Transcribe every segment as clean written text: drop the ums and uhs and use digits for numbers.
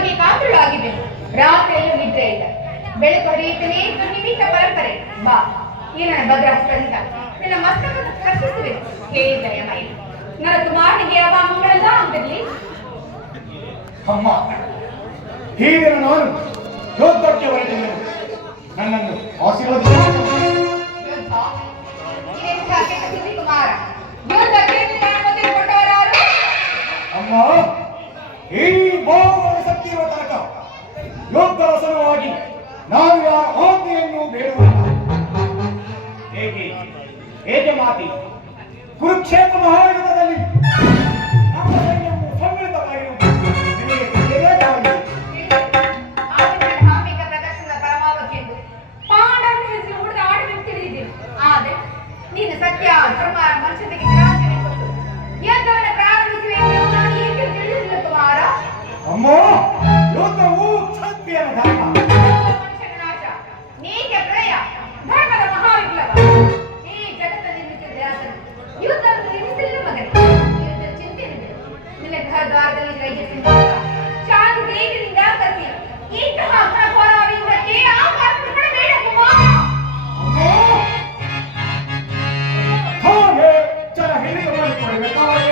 ನಿನಗಾಗಿ ಕಾತುಳಾಗಿದೆ. ರಾತ್ರಿಯಲ್ಲೂ ನಿದ್ರೆ ಇಲ್ಲ, ಬೆಳಕು ಹರಿಯುತ್ತಲೇ ಇದ್ದು ನಿಮಿತ್ತ ಪರಂಪರೆ. ಬಾ, ಈ ನನ್ನ ಭದ್ರಹಸ್ತದಿಂದ ನಿನ್ನ ಮಸ್ತಕ ಕರ್ಪಿಸುವೆ. ಹೇ ದಯಮಯಿ, ನನ್ನ ಕುಮಾರನಿಗೆ ಯಾವ ಮಂಗಳಲ್ಲ ಅಂತಿರಲಿ. ಅಮ್ಮ, ಹೀಗೆ ನಾನು ಯೋಧಕ್ಕೆ ಹೊರಟಿದ್ದೇನೆ. ನನ್ನನ್ನು ಆಶೀರ್ವದಿಸಿ. ಕುಮಾರ, ಯೋಧಕ್ಕೆ ಕೊಟ್ಟವರಾರು? ಅಮ್ಮ, ಈ ಭಾವನ ಶಕ್ತಿ ಇರುವ ತನಕ ಯೋಧರ ಸಲುವಾಗಿ ನಾನು ಯಾರ ಆಜ್ಞೆಯನ್ನು ಬೇಡುವುದಿಲ್ಲ. ಹೇಗೆ ಮಾತಿ ಕುರುಕ್ಷೇತ್ರ ಮಹಾಯುದ್ಧದಲ್ಲಿ ನಮ್ಮ ಸೈನ್ಯವು ಸಮ್ಮಿಳಿತವಾಗಿರುವುದು ನಿಮಗೆ ತಿಳಿಯದೇ ಕಾರಣವಿದೆ. ಧಾರ್ಮಿಕ ಪ್ರದರ್ಶನದ ಪರಮಾವಧಿ ಎಂದು ಪಾಂಡವನ ಹೆಸರು ಹುಡುಗ ಆಡಬೇಕು ತಿಳಿದಿದ್ದೀನಿ. ಆದರೆ ನೀನು ಸತ್ಯ ಧರ್ಮ ಮನುಷ್ಯತೆಗೆ ರಾಜ್ಯವನ್ನು ಕೊಟ್ಟು ಯುದ್ಧವನ್ನು ಪ್ರಾರಂಭಿಸುವೆ ಎಂದು ನಾನು ಏಕೆ ತಿಳಿದಿಲ್ಲ ಕುಮಾರ? ಅಮ್ಮ, ಯೋಧವು ಕ್ಷತ್ರಿಯನ ಧರ್ಮ. ಮನುಷ್ಯನ ನಾಶ, ನೀತಿಯ ಪ್ರಳಯ, ಧರ್ಮದ ಮಹಾವಿಪ್ಲವ. ಈ ಜಗತ್ತು ನಿರ್ಮಿಸಿದ ಯುದ್ಧವನ್ನು ನಿರ್ಮಿಸಲಿಲ್ಲ ಮಗನೇ. ಯುದ್ಧ ಚಿಂತೆಯನ್ನು ಬಿಡು. ನಿನ್ನ ಗೃಹ ದ್ವಾರದಲ್ಲಿ ರೈತ ಶಾಂತಿ ದೇವಿನಿಂದ ಕಸಿ ಇಂತಹ ಘೋರವಾದಕ್ಕೆ ಆಕಾಶ ಬೇಡ ಕುಮಾರ. ಹಾಗೆ ಜನ ಹೆಣ್ಣಿಗೆ ಮಾಡಿಕೊಡಬೇಕಾಗಿ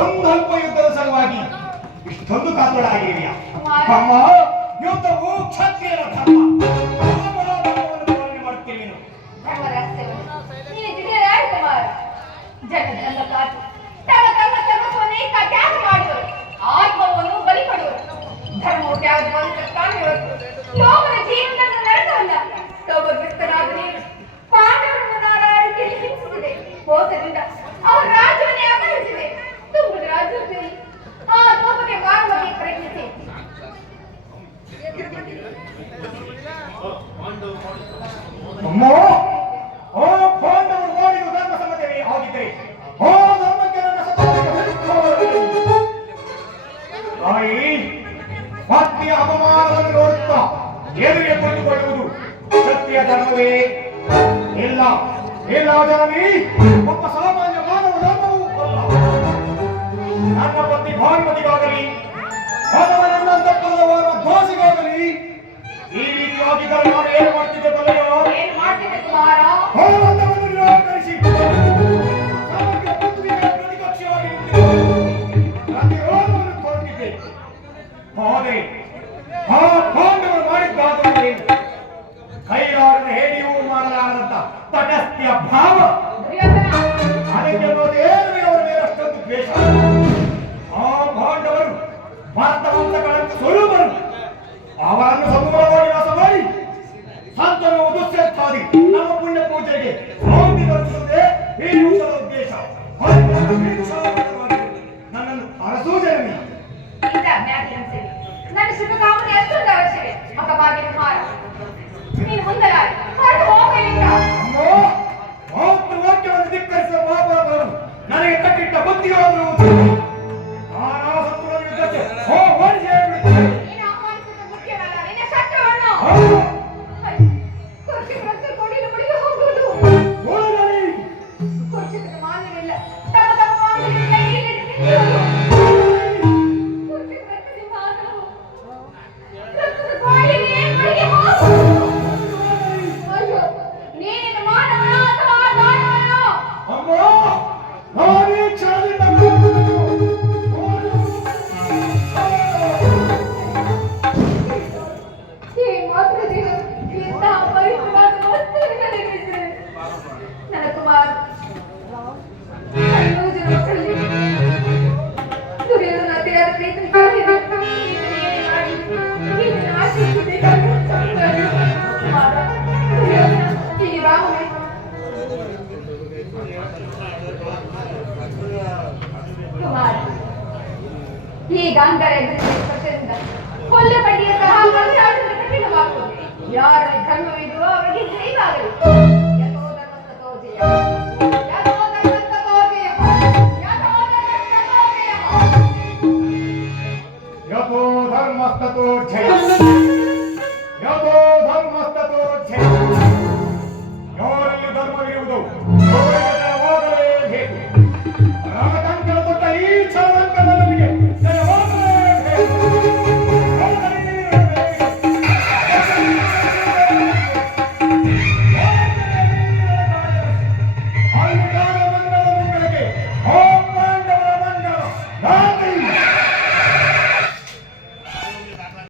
ಒಂದಲ್ಪ ಯುದ್ಧದ ಸಲುವಾಗಿ ಇಷ್ಟೊಂದು ಕಾತುಳಾಗಿದೆಯಾ? ಅಮ್ಮ, ಯುದ್ಧವು ಕ್ಷತ್ರಿಯರ ಧರ್ಮ. ಪಾಲನೆ ಮಾಡುತ್ತೇವೆ. ಆತ್ಮವನ್ನು ಬಲಿ ಕೊಡುವರು. ಧರ್ಮವು ಲೋಕದ ಜೀವನದ ನರಕವಲ್ಲ. ಲೋಕಗ್ರಸ್ತನಾದ ನೀನು ಪಾಂಡವರನ್ನು ನಾರಾಯಣಕ್ಕೆ ಹಿಂಸಿಸಿದೆ. ಮೋಸದಿಂದ ಅವರ ರಾಜ್ಯವನ್ನೇ ಅಪಹರಿಸಿದೆ. ತುಂಬದ ರಾಜ್ಯದಲ್ಲಿ ಆ ಲೋಕಕ್ಕೆ ಮಾರುವಕ್ಕೆ ಪ್ರಯತ್ನಿಸಿ. ಅಮ್ಮ, ಓ ಪಾಂಡವರು ಮಾಡಿದ ಧರ್ಮ ಸಮ್ಮತವೇ ಆಗಿದ್ದರೆ ಓ ಧರ್ಮಕ್ಕೆ ನನ್ನ ತಾಯಿ ಭಕ್ತಿಯ ಅಪಮಾನವನ್ನು ನೋಡುತ್ತಾ ಎದುರಿಗೆ ಕೊಂಡುಕೊಳ್ಳುವುದು ಸತ್ಯ ಧರ್ಮವೇ? ಇಲ್ಲ ಇಲ್ಲ ಜನನಿ, ಒಬ್ಬ ಸಾಮಾನ್ಯ ಮಾನವ ಧರ್ಮವೂ ಅಲ್ಲ. ನನ್ನ ಪತ್ನಿ ಭಾನುಮತಿಗಾಗಲಿ ಅಥವಾ ನನ್ನ ಅಂತಃಪುರದವರ ದೋಷಿಗಾಗಲಿ ಈ ರೀತಿಯಾಗಿದ್ದರೆ ನಾನು ಏನು ಮಾಡ್ತಿದ್ದೆ ಬಲ್ಲೆಯೋ? ಏನು ಮಾಡ್ತಿದ್ದೆ ಕುಮಾರ? ಭಗವಂತನನ್ನು ನಿರಾಕರಿಸಿ ಸಮಗ್ರ ಪೃಥ್ವಿಯ ಪ್ರತಿಪಕ್ಷವಾಗಿ ಪ್ರತಿರೋಧವನ್ನು ತೋರಿಸಿದ್ದೆ. ಆದರೆ ಆ ಪಾಂಡವರು ಮಾಡಿದ್ದಾದರೂ ಏನು? ಕೈಲಾರದ ಹೇಳಿಯೂ ಮಾಡಲಾರದಂತ ತಟಸ್ಥ್ಯ ಭಾವ. ಅದಕ್ಕೆ ಏನು ಅವರ ಮೇಲೆ ಅಷ್ಟೊಂದು ದ್ವೇಷ? ಆ ಪಾಂಡವರು ಭಾರತವಂತಗಳಂತ ಸ್ವರೂಪರು. ಅವರನ್ನು ಸಮೂಲವಾಗಿ ನಾಶ ಮಾಡಿ ಸಂತನು ದುಶ್ಚರ್ಚಾದಿ ನಮ್ಮ ಪುಣ್ಯ ಪೂಜೆಗೆ ಶಾಂತಿ ತರಿಸುವುದೇ ಈ ಯುದ್ಧದ ಉದ್ದೇಶ. ನನ್ನನ್ನು ಅರಸೂ ಜನನಿ. ನನ್ನ ಶುಭಕಾಮನೆ ಅಷ್ಟೊಂದು ಅವಶ್ಯವೇ ಅಕ್ಕಬಾಗಿ ಕುಮಾರ. ನೀನು ಹೊಂದಲಾರೆ, ಹೊರಟು ಹೋಗಲಿಲ್ಲ. ವಾಕ್ಯವನ್ನು ಧಿಕ್ಕರಿಸುವ ಪಾಪವನ್ನು ನನಗೆ ಕಟ್ಟಿಟ್ಟ ಬುದ್ಧಿಯಾದರೂ ಮಾನ್ಯವಿಲ್ಲ. ತಮ್ಮ ತಮ್ಮ ಈಗ ಅಂದರೆ ಸ್ಪರ್ಶದಿಂದ ಕೊಲ್ಲೆ ಬಡ್ಡಿಯ ಸಹ ಮನಸ್ಸಾಡುವುದು ಕಠಿಣವಾಗುತ್ತದೆ. ಯಾರಲ್ಲಿ ಧರ್ಮವಿದೆಯೋ ಅವರಿಗೆ ಜೈವಾಗಲಿ. ಯಥೋ ಧರ್ಮಸ್ಥತೋ ಜಯ. ಯಥೋ ಧರ್ಮಸ್ಥತೋ ಜಯ. ಯಥೋ ಧರ್ಮಸ್ಥತೋ ಜಯ. ಯಥೋ ಧರ್ಮಸ್ಥತೋ ಜಯ.